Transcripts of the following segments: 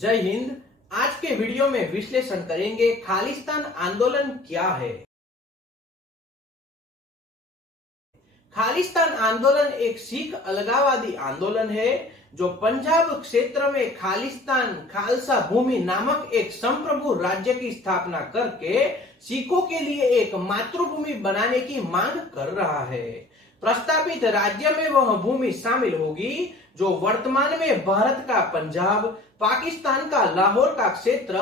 जय हिंद। आज के वीडियो में विश्लेषण करेंगे खालिस्तान आंदोलन क्या है। खालिस्तान आंदोलन एक सिख अलगाववादी आंदोलन है जो पंजाब क्षेत्र में खालिस्तान खालसा भूमि नामक एक संप्रभु राज्य की स्थापना करके सिखों के लिए एक मातृभूमि बनाने की मांग कर रहा है। प्रस्तावित राज्य में वह भूमि शामिल होगी जो वर्तमान में भारत का पंजाब, पाकिस्तान का लाहौर का क्षेत्र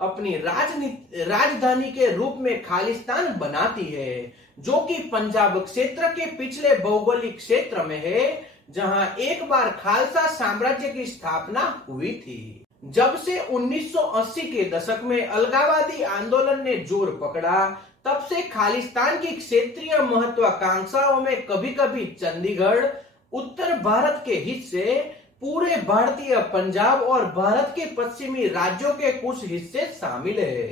अपनी राजधानी के रूप में खालिस्तान बनाती है, जो कि पंजाब क्षेत्र के पिछले भौगोलिक क्षेत्र में है जहां एक बार खालसा साम्राज्य की स्थापना हुई थी। जब से 1980 के दशक में अलगाववादी आंदोलन ने जोर पकड़ा, तब से खालिस्तान की क्षेत्रीय महत्वाकांक्षाओं में कभी कभी चंडीगढ़, उत्तर भारत के हिस्से, पूरे भारतीय पंजाब और भारत के पश्चिमी राज्यों के कुछ हिस्से शामिल है।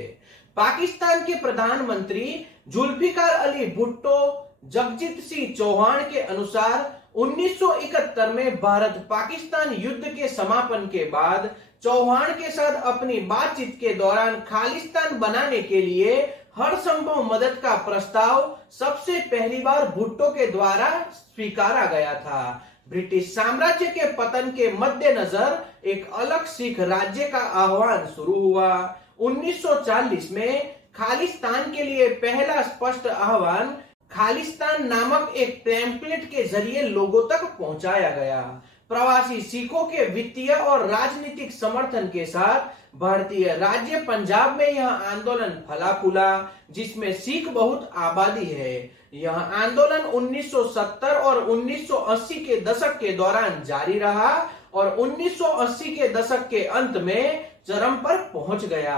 पाकिस्तान के प्रधानमंत्री जुल्फिकार अली भुट्टो जगजीत सिंह चौहान के अनुसार 1971 में भारत पाकिस्तान युद्ध के समापन के बाद चौहान के साथ अपनी बातचीत के दौरान खालिस्तान बनाने के लिए हर संभव मदद का प्रस्ताव सबसे पहली बार भुट्टो के द्वारा स्वीकारा गया था। ब्रिटिश साम्राज्य के पतन के मद्देनजर एक अलग सिख राज्य का आह्वान शुरू हुआ। 1940 में खालिस्तान के लिए पहला स्पष्ट आह्वान खालिस्तान नामक एक टेम्पलेट के जरिए लोगों तक पहुंचाया गया। प्रवासी सिखों के वित्तीय और राजनीतिक समर्थन के साथ भारतीय राज्य पंजाब में यह आंदोलन फला फूला, जिसमें सिख बहुत आबादी है। यह आंदोलन 1970 और 1980 के दशक के दौरान जारी रहा और 1980 के दशक के अंत में चरम पर पहुंच गया।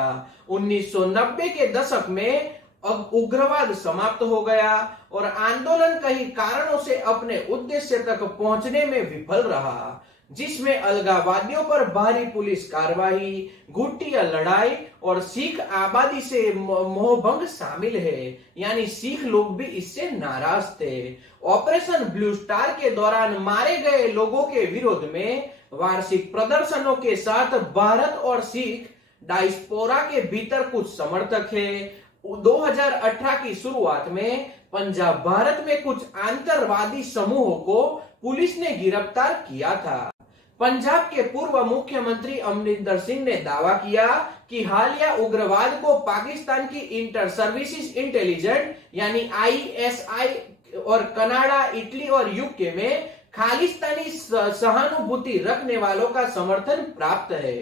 1990 के दशक में उग्रवाद समाप्त हो गया और आंदोलन कई कारणों से अपने उद्देश्य तक पहुंचने में विफल रहा, जिसमें अलगाववादियों पर भारी पुलिस कार्रवाई, घुटिया लड़ाई और सिख आबादी से मोहभंग शामिल है। यानी सिख लोग भी इससे नाराज थे। ऑपरेशन ब्लू स्टार के दौरान मारे गए लोगों के विरोध में वार्षिक प्रदर्शनों के साथ भारत और सिख डायस्पोरा के भीतर कुछ समर्थक है। 2018 की शुरुआत में पंजाब भारत में कुछ आतंकवादी समूहों को पुलिस ने गिरफ्तार किया था। पंजाब के पूर्व मुख्यमंत्री अमरिंदर सिंह ने दावा किया कि हालिया उग्रवाद को पाकिस्तान की इंटर सर्विसेज इंटेलिजेंस यानी ISI और कनाडा, इटली और यूके में खालिस्तानी सहानुभूति रखने वालों का समर्थन प्राप्त है।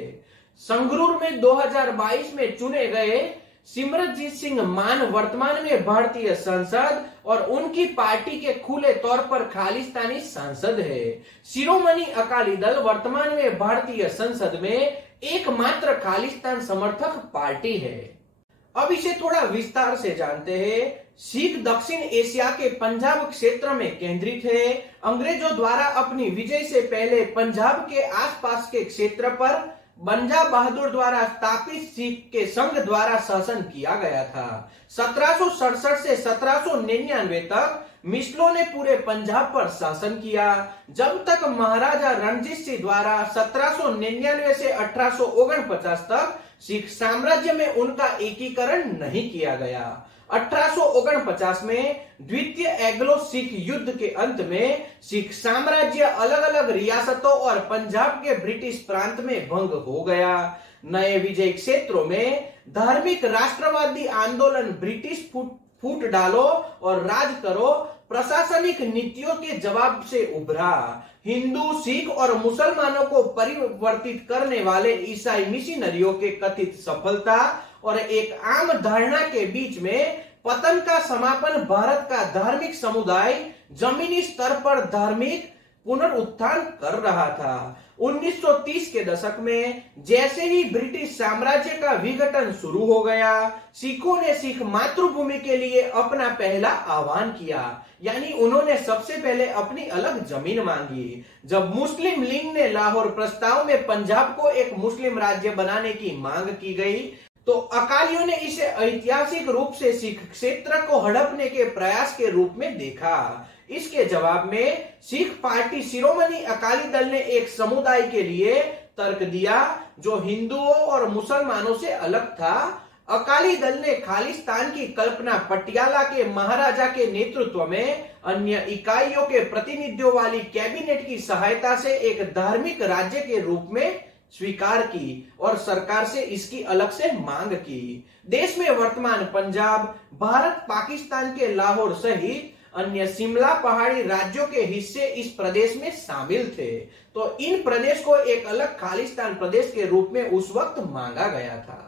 संगरूर में 2022 में चुने गए सिमरनजीत सिंह मान वर्तमान में भारतीय संसद और उनकी पार्टी के खुले तौर पर खालिस्तानी सांसद है। शिरोमणि अकाली दल वर्तमान में भारतीय संसद में एकमात्र खालिस्तान समर्थक पार्टी है। अब इसे थोड़ा विस्तार से जानते हैं। सिख दक्षिण एशिया के पंजाब क्षेत्र में केंद्रित है। अंग्रेजों द्वारा अपनी विजय से पहले पंजाब के आसपास के क्षेत्र पर बंजा बहादुर द्वारा स्थापित सिख के संघ द्वारा शासन किया गया था। 1767 से 1799 तक मिसलों ने पूरे पंजाब पर शासन किया, जब तक महाराजा रणजीत सिंह द्वारा 1799 से 1849 तक सिख साम्राज्य में उनका एकीकरण नहीं किया गया। 1849 में द्वितीय एंग्लो सिख युद्ध के अंत में सिख साम्राज्य अलग अलग रियासतों और पंजाब के ब्रिटिश प्रांत में भंग हो गया। नए विजय क्षेत्रों में धार्मिक राष्ट्रवादी आंदोलन ब्रिटिश फूट डालो और राज करो प्रशासनिक नीतियों के जवाब से उभरा। हिंदू, सिख और मुसलमानों को परिवर्तित करने वाले ईसाई मिशनरियों के कथित सफलता और एक आम धारणा के बीच में पतन का समापन भारत का धार्मिक समुदाय जमीनी स्तर पर धार्मिक पुनरुत्थान कर रहा था। 1930 के दशक में जैसे ही ब्रिटिश साम्राज्य का विघटन शुरू हो गया, सिखों ने सिख मातृभूमि के लिए अपना पहला आह्वान किया, यानी उन्होंने सबसे पहले अपनी अलग जमीन मांगी। जब मुस्लिम लीग ने लाहौर प्रस्ताव में पंजाब को एक मुस्लिम राज्य बनाने की मांग की गई, तो अकालियों ने इसे ऐतिहासिक रूप से सिख क्षेत्र को हड़पने के प्रयास के रूप में देखा। इसके जवाब में सिख पार्टी शिरोमणि अकाली दल ने एक समुदाय के लिए तर्क दिया जो हिंदुओं और मुसलमानों से अलग था। अकाली दल ने खालिस्तान की कल्पना पटियाला के महाराजा के नेतृत्व में अन्य इकाइयों के प्रतिनिधियों वाली कैबिनेट की सहायता से एक धार्मिक राज्य के रूप में स्वीकार की और सरकार से इसकी अलग से मांग की। देश में वर्तमान पंजाब, भारत पाकिस्तान के लाहौर सहित अन्य शिमला पहाड़ी राज्यों के हिस्से इस प्रदेश में शामिल थे। तो इन प्रदेश को एक अलग खालिस्तान प्रदेश के रूप में उस वक्त मांगा गया था।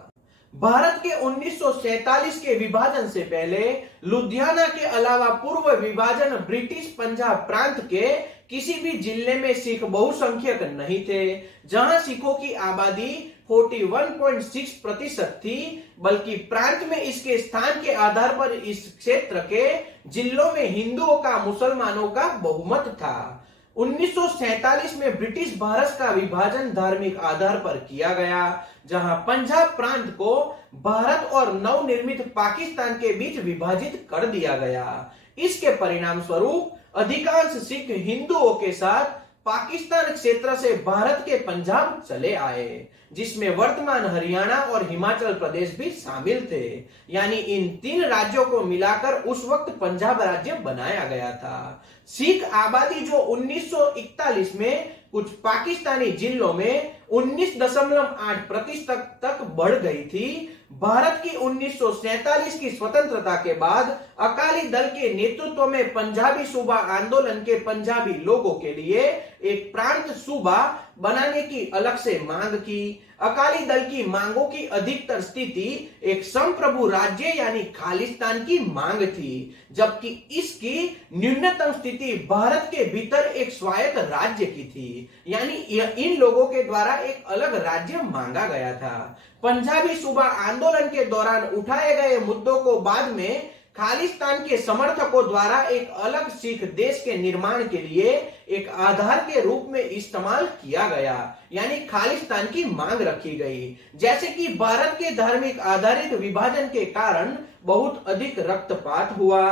भारत के 1947 के विभाजन से पहले लुधियाना के अलावा पूर्व विभाजन ब्रिटिश पंजाब प्रांत के किसी भी जिले में सिख बहुसंख्यक नहीं थे। जहां सिखों की आबादी 41.6% थी, बल्कि प्रांत में इसके स्थान के आधार पर इस क्षेत्र के जिलों में हिंदुओं का मुसलमानों का बहुमत था। 1947 में ब्रिटिश भारत का विभाजन धार्मिक आधार पर किया गया, जहां पंजाब प्रांत को भारत और नवनिर्मित पाकिस्तान के बीच विभाजित कर दिया गया। इसके परिणाम स्वरूप अधिकांश सिख हिंदुओं के साथ पाकिस्तान क्षेत्र से भारत के पंजाब चले आए, जिसमें वर्तमान हरियाणा और हिमाचल प्रदेश भी शामिल थे। यानी इन 3 राज्यों को मिलाकर उस वक्त पंजाब राज्य बनाया गया था। सिख आबादी जो 1941 में कुछ पाकिस्तानी जिलों में 19.8% तक बढ़ गई थी। भारत की 1947 की स्वतंत्रता के बाद अकाली दल के नेतृत्व में पंजाबी सूबा आंदोलन के पंजाबी लोगों के लिए एक प्रांत सूबा बनाने की अलग से मांग की। अकाली दल की मांगों की अधिकतर स्थिति एक संप्रभु राज्य यानी खालिस्तान की मांग थी, जबकि इसकी न्यूनतम स्थिति भारत के भीतर एक स्वायत्त राज्य की थी। यानी इन लोगों के द्वारा एक अलग राज्य मांगा गया था। पंजाबी सूबा आंदोलन के दौरान उठाए गए मुद्दों को बाद में खालिस्तान के समर्थकों द्वारा एक अलग सिख देश के निर्माण के लिए एक आधार के रूप में इस्तेमाल किया गया, यानी खालिस्तान की मांग रखी गई। जैसे कि भारत के धार्मिक आधारित विभाजन के कारण बहुत अधिक रक्तपात हुआ।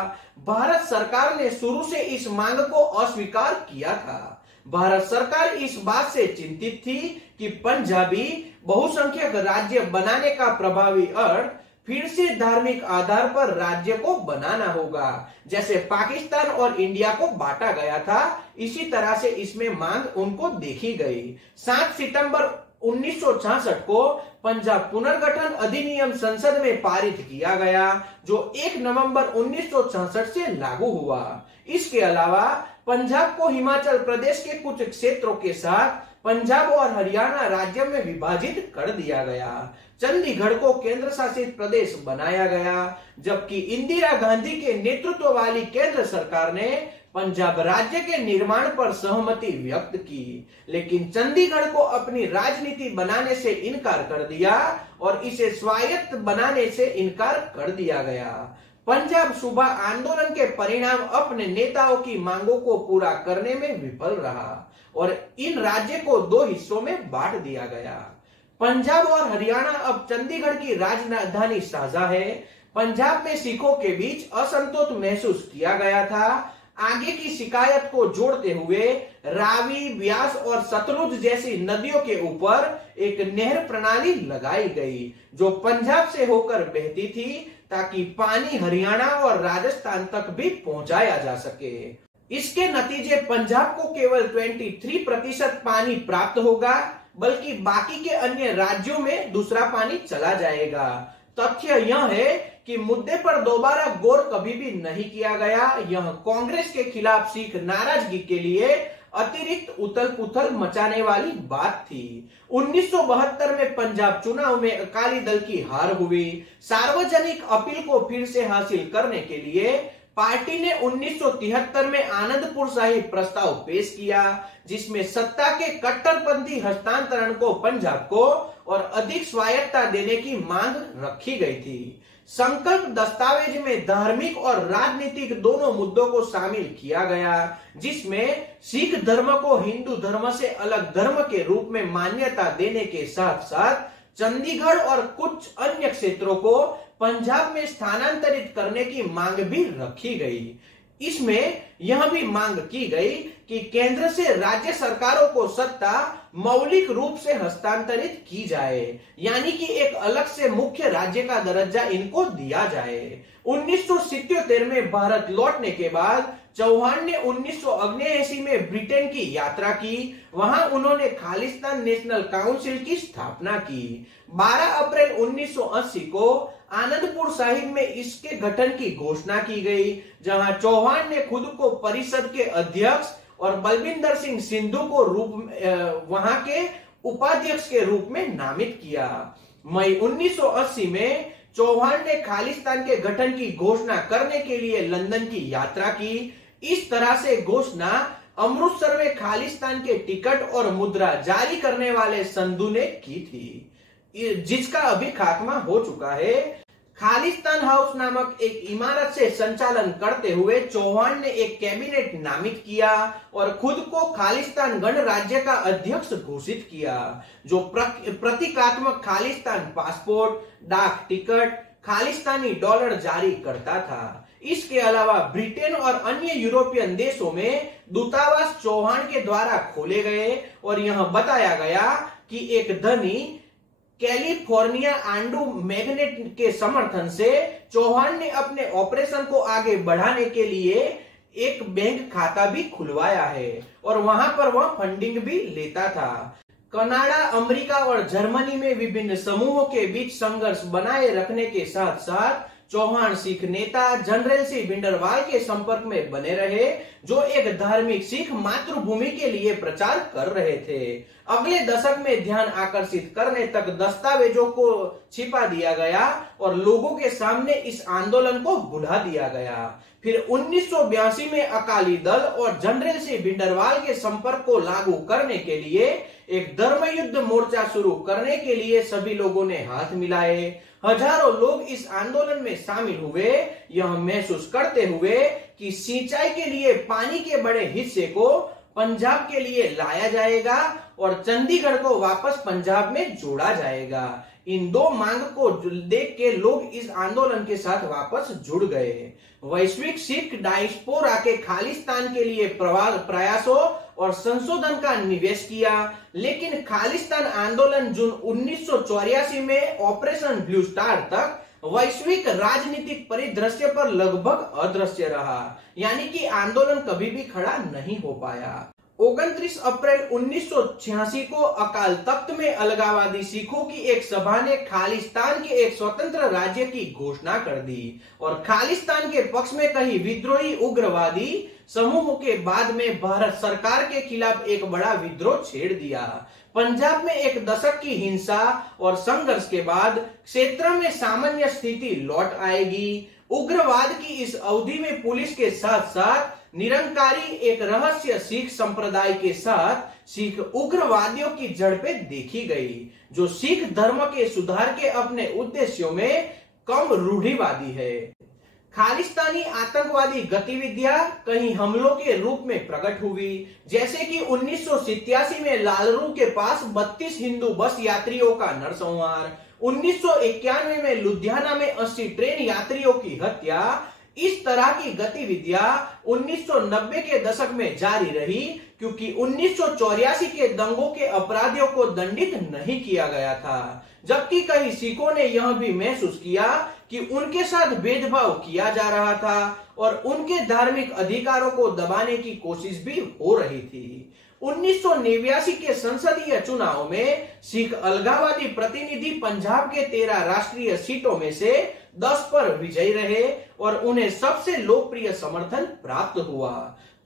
भारत सरकार ने शुरू से इस मांग को अस्वीकार किया था। भारत सरकार इस बात से चिंतित थी कि पंजाबी बहुसंख्यक राज्य बनाने का प्रभावी अर्थ फिर से धार्मिक आधार पर राज्य को बनाना होगा। जैसे पाकिस्तान और इंडिया को बांटा गया था, इसी तरह से इसमें मांग उनको देखी गई। 7 सितंबर 1966 को पंजाब पुनर्गठन अधिनियम संसद में पारित किया गया, जो 1 नवंबर 1966 से लागू हुआ। इसके अलावा पंजाब को हिमाचल प्रदेश के कुछ क्षेत्रों के साथ पंजाब और हरियाणा राज्य में विभाजित कर दिया गया। चंडीगढ़ को केंद्र शासित प्रदेश बनाया गया, जबकि इंदिरा गांधी के नेतृत्व वाली केंद्र सरकार ने पंजाब राज्य के निर्माण पर सहमति व्यक्त की, लेकिन चंडीगढ़ को अपनी राजनीति बनाने से इनकार कर दिया और इसे स्वायत्त बनाने से इनकार कर दिया गया। पंजाब सूबा आंदोलन के परिणाम अपने नेताओं की मांगों को पूरा करने में विफल रहा और इन राज्य को 2 हिस्सों में बांट दिया गया। पंजाब और हरियाणा अब चंडीगढ़ की राजधानी साझा है। पंजाब में सिखों के बीच असंतोष महसूस किया गया था। आगे की शिकायत को जोड़ते हुए रावी, ब्यास और सतलुज जैसी नदियों के ऊपर एक नहर प्रणाली लगाई गई, जो पंजाब से होकर बहती थी, ताकि पानी हरियाणा और राजस्थान तक भी पहुंचाया जा सके। इसके नतीजे पंजाब को केवल 23% पानी प्राप्त होगा, बल्कि बाकी के अन्य राज्यों में दूसरा पानी चला जाएगा। तथ्य यह है कि मुद्दे पर दोबारा गौर कभी भी नहीं किया गया। यह कांग्रेस के खिलाफ सिख नाराजगी के लिए अतिरिक्त उथल पुथल मचाने वाली बात थी। 1972 में पंजाब चुनाव में अकाली दल की हार हुई। सार्वजनिक अपील को फिर से हासिल करने के लिए पार्टी ने 1973 में आनंदपुर साहिब प्रस्ताव पेश किया, जिसमें सत्ता के कट्टरपंथी हस्तांतरण को पंजाब को और अधिक स्वायत्तता देने की मांग रखी गई थी। संकल्प दस्तावेज में धार्मिक और राजनीतिक दोनों मुद्दों को शामिल किया गया, जिसमें सिख धर्म को हिंदू धर्म से अलग धर्म के रूप में मान्यता देने के साथ साथ चंडीगढ़ और कुछ अन्य क्षेत्रों को पंजाब में स्थानांतरित करने की मांग भी रखी गई। इसमें यह भी मांग की गई कि केंद्र से राज्य सरकारों को सत्ता मौलिक रूप से हस्तांतरित की जाए, यानी कि एक अलग से मुख्य राज्य का दर्जा इनको दिया जाए। 1977 में भारत लौटने के बाद चौहान ने 1979 में ब्रिटेन की यात्रा की। वहां उन्होंने खालिस्तान नेशनल काउंसिल की स्थापना की। 12 अप्रैल 1980 को आनंदपुर साहिब में इसके गठन की घोषणा की गई, जहां चौहान ने खुद को परिषद के अध्यक्ष और बलविंदर सिंह सिंधु को वहां के उपाध्यक्ष के रूप में नामित किया। मई 1980 में चौहान ने खालिस्तान के गठन की घोषणा करने के लिए लंदन की यात्रा की। इस तरह से घोषणा अमृतसर में खालिस्तान के टिकट और मुद्रा जारी करने वाले संधू ने की थी, जिसका अभी खात्मा हो चुका है। खालिस्तान हाउस नामक एक इमारत से संचालन करते हुए चौहान ने एक कैबिनेट नामित किया और खुद को खालिस्तान गणराज्य का अध्यक्ष घोषित किया, जो प्रतीकात्मक खालिस्तान पासपोर्ट, डाक टिकट, खालिस्तानी डॉलर जारी करता था। इसके अलावा ब्रिटेन और अन्य यूरोपियन देशों में दूतावास चौहान के द्वारा खोले गए और यह बताया गया कि एक धनी कैलिफोर्निया आंडू मैग्नेट के समर्थन से चौहान ने अपने ऑपरेशन को आगे बढ़ाने के लिए एक बैंक खाता भी खुलवाया है और वहां पर वह फंडिंग भी लेता था। कनाडा, अमेरिका और जर्मनी में विभिन्न समूहों के बीच संघर्ष बनाए रखने के साथ साथ चौहान सिख नेता जनरल सिंह भिंडरवाल के संपर्क में बने रहे, जो एक धार्मिक सिख मातृभूमि के लिए प्रचार कर रहे थे। अगले दशक में ध्यान आकर्षित करने तक दस्तावेजों को छिपा दिया गया और लोगों के सामने इस आंदोलन को भुला दिया गया। फिर 1982 में अकाली दल और जनरल सिंह भिंडरवाल के संपर्क को लागू करने के लिए एक धर्म युद्ध मोर्चा शुरू करने के लिए सभी लोगों ने हाथ मिलाए। हजारों लोग इस आंदोलन में शामिल हुए, यह महसूस करते हुए कि सिंचाई के लिए पानी के बड़े हिस्से को पंजाब के लिए लाया जाएगा और चंडीगढ़ को वापस पंजाब में जोड़ा जाएगा। इन दो मांग को देख के लोग इस आंदोलन के साथ वापस जुड़ गए। वैश्विक सिख डायस्पोरा के खालिस्तान के लिए प्रयासों और संशोधन का निवेश किया, लेकिन खालिस्तान आंदोलन जून 1984 में ऑपरेशन ब्लू स्टार तक वैश्विक राजनीतिक परिदृश्य पर लगभग अदृश्य रहा, यानी कि आंदोलन कभी भी खड़ा नहीं हो पाया। 29 अप्रैल 1986 को अकाल तख्त में अलगाववादी सिखों की एक सभा ने खालिस्तान के एक स्वतंत्र राज्य की घोषणा कर दी और खालिस्तान के पक्ष में कई विद्रोही उग्रवादी समूहों के बाद में भारत सरकार के खिलाफ एक बड़ा विद्रोह छेड़ दिया। पंजाब में एक दशक की हिंसा और संघर्ष के बाद क्षेत्र में सामान्य स्थिति लौट आएगी। उग्रवाद की इस अवधि में पुलिस के साथ साथ निरंकारी एक रहस्य सिख संप्रदाय के साथ सिख उग्रवादियों की झड़पें देखी गई, जो सिख धर्म के सुधार के अपने उद्देश्यों में कम रूढ़िवादी है। खालिस्तानी आतंकवादी गतिविधियां कई हमलों के रूप में प्रकट हुई, जैसे कि 1987 में लालरू के पास 32 हिंदू बस यात्रियों का नरसंहार, 1991 में लुधियाना में 80 ट्रेन यात्रियों की हत्या। इस तरह की गतिविधियां 1990 के दशक में जारी रही, क्योंकि 1984 के दंगों के अपराधियों को दंडित नहीं किया गया था, जबकि कई सिखों ने यह भी महसूस किया कि उनके साथ भेदभाव किया जा रहा था और उनके धार्मिक अधिकारों को दबाने की कोशिश भी हो रही थी। 1989 के संसदीय चुनाव में सिख अलगाववादी प्रतिनिधि पंजाब के 13 राष्ट्रीय सीटों में से 10 पर विजयी रहे और उन्हें सबसे लोकप्रिय समर्थन प्राप्त हुआ।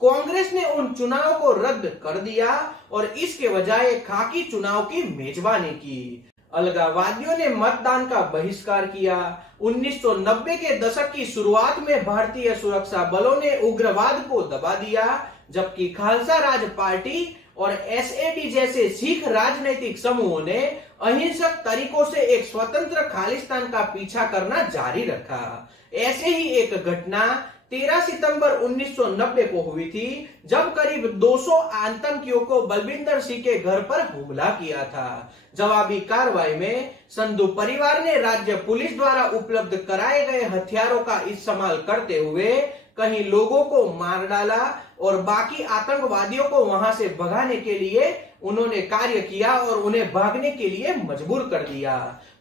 कांग्रेस ने उन चुनावों को रद्द कर दिया और इसके बजाय खाकी चुनाव की मेजबानी की। अलगाववादियों ने मतदान का बहिष्कार किया। 1990 के दशक की शुरुआत में भारतीय सुरक्षा बलों ने उग्रवाद को दबा दिया, जबकि खालसा राज पार्टी और एसएडी जैसे सिख राजनीतिक समूहों ने अहिंसक तरीकों से एक स्वतंत्र खालिस्तान का पीछा करना जारी रखा। ऐसे ही एक घटना 13 सितंबर 1990 को हुई थी, जब करीब 200 आतंकियों को बलविंदर सिंह के घर पर हमला किया था। जवाबी कार्रवाई में संधू परिवार ने राज्य पुलिस द्वारा उपलब्ध कराए गए हथियारों का इस्तेमाल करते हुए कहीं लोगों को मार डाला और बाकी आतंकवादियों को वहां से भगाने के लिए उन्होंने कार्य किया और उन्हें भागने के लिए मजबूर कर दिया।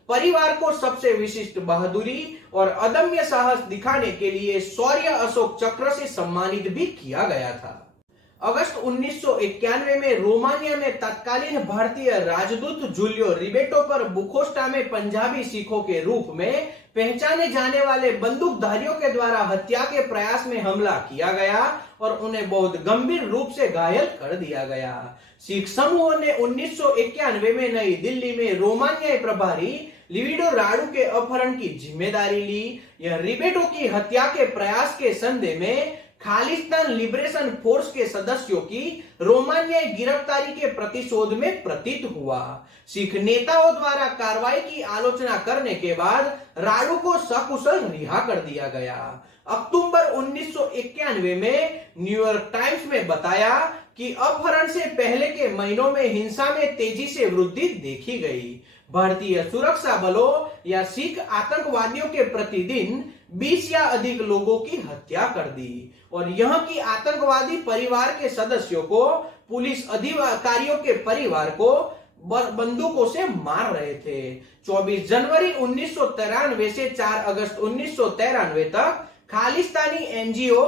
परिवार को सबसे विशिष्ट बहादुरी और अदम्य साहस दिखाने के लिए शौर्य अशोक चक्र से सम्मानित भी किया गया था। अगस्त 1991 में रोमानिया में तत्कालीन भारतीय राजदूत जूलियो रिबेटो पर बुखोस्टा में पंजाबी सिखों के रूप में पहचाने जाने वाले बंदूकधारियों के द्वारा हत्या के प्रयास में हमला किया गया और उन्हें बहुत गंभीर रूप से घायल कर दिया गया। सिख समूह ने 1991 में नई दिल्ली में रोमानियाई प्रभारी लिविडो राडू के अपहरण की जिम्मेदारी ली। यह रिबेटो की हत्या के प्रयास के संदेह में खालिस्तान लिबरेशन फोर्स के सदस्यों की रोमानियाई गिरफ्तारी के प्रतिशोध में प्रतीत हुआ। सिख नेताओं द्वारा कार्रवाई की आलोचना करने के बाद राडू को सकुशल रिहा कर दिया गया। अक्टूबर 1991 में न्यूयॉर्क टाइम्स में बताया कि अपहरण से पहले के महीनों में हिंसा में तेजी से वृद्धि देखी गई। भारतीय सुरक्षा बलों या सिख आतंकवादियों के प्रतिदिन 20 या अधिक लोगों की हत्या कर दी और यहाँ की आतंकवादी परिवार के सदस्यों को पुलिस अधिकारियों के परिवार को बंदूकों से मार रहे थे। 24 जनवरी 1993 से 4 अगस्त 1993 तक Khalistani NGO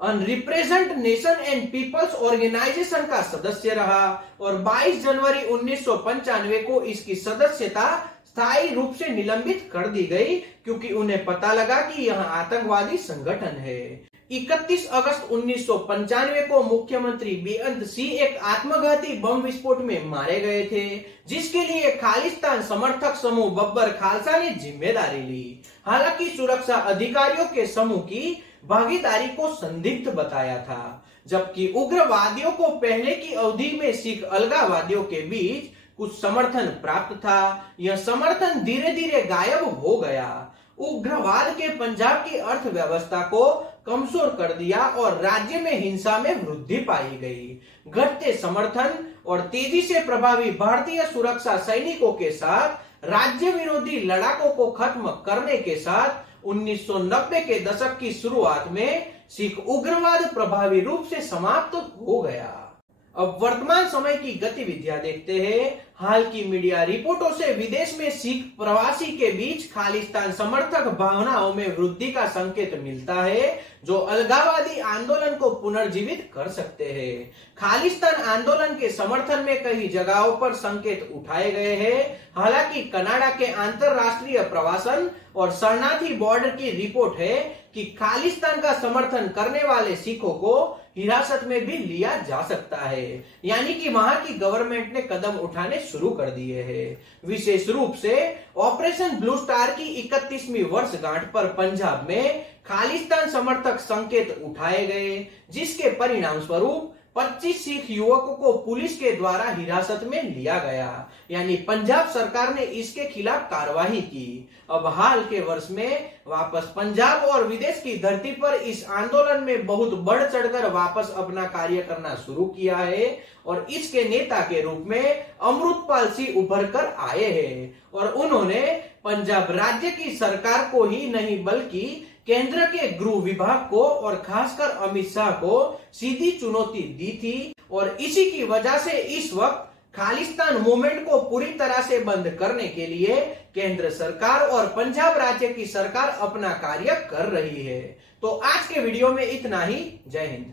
unrepresented nation and peoples organisation का सदस्य रहा और 22 जनवरी 1995 को इसकी सदस्यता स्थायी रूप से निलंबित कर दी गई क्योंकि उन्हें पता लगा कि यह आतंकवादी संगठन है। 31 अगस्त 1995 को मुख्यमंत्री बेअंत सिंह एक आत्मघाती बम विस्फोट में मारे गए थे, जिसके लिए खालिस्तान समर्थक समूह बब्बर खालसा ने जिम्मेदारी ली। हालांकि सुरक्षा अधिकारियों के समूह की भागीदारी को संदिग्ध बताया था, जबकि उग्रवादियों को पहले की अवधि में सिख अलगाववादियों के बीच कुछ समर्थन प्राप्त था। यह समर्थन धीरे धीरे गायब हो गया। उग्रवाद के पंजाब की अर्थव्यवस्था को कमजोर कर दिया और राज्य में हिंसा में वृद्धि पाई गई। घटते समर्थन और तेजी से प्रभावी भारतीय सुरक्षा सैनिकों के साथ राज्य विरोधी लड़ाकों को खत्म करने के साथ 1990 के दशक की शुरुआत में सिख उग्रवाद प्रभावी रूप से समाप्त हो गया। अब वर्तमान समय की गतिविधियां देखते हैं। हाल की मीडिया रिपोर्टों से विदेश में सिख प्रवासी के बीच खालिस्तान समर्थक भावनाओं में वृद्धि का संकेत मिलता है, जो अलगाववादी आंदोलन को पुनर्जीवित कर सकते हैं। खालिस्तान आंदोलन के समर्थन में कई जगहों पर संकेत उठाए गए हैं। हालांकि कनाडा के अंतरराष्ट्रीय प्रवासन और शरणार्थी बोर्ड की रिपोर्ट है कि खालिस्तान का समर्थन करने वाले सिखों को हिरासत में भी लिया जा सकता है, यानी कि वहां की गवर्नमेंट ने कदम उठाने शुरू कर दिए हैं। विशेष रूप से ऑपरेशन ब्लू स्टार की 31वीं वर्षगांठ पर पंजाब में खालिस्तान समर्थक संकेत उठाए गए, जिसके परिणाम स्वरूप 25 सिख युवकों को पुलिस के द्वारा हिरासत में लिया गया, यानी पंजाब सरकार ने इसके खिलाफ कार्रवाई की। अब हाल के वर्ष में वापस पंजाब और विदेश की धरती पर इस आंदोलन में बहुत बढ़ चढ़कर वापस अपना कार्य करना शुरू किया है और इसके नेता के रूप में अमृतपाल सिंह उभर कर आए हैं और उन्होंने पंजाब राज्य की सरकार को ही नहीं बल्कि केंद्र के गृह विभाग को और खासकर अमित शाह को सीधी चुनौती दी थी और इसी की वजह से इस वक्त खालिस्तान मूवमेंट को पूरी तरह से बंद करने के लिए केंद्र सरकार और पंजाब राज्य की सरकार अपना कार्य कर रही है। तो आज के वीडियो में इतना ही। जय हिंद।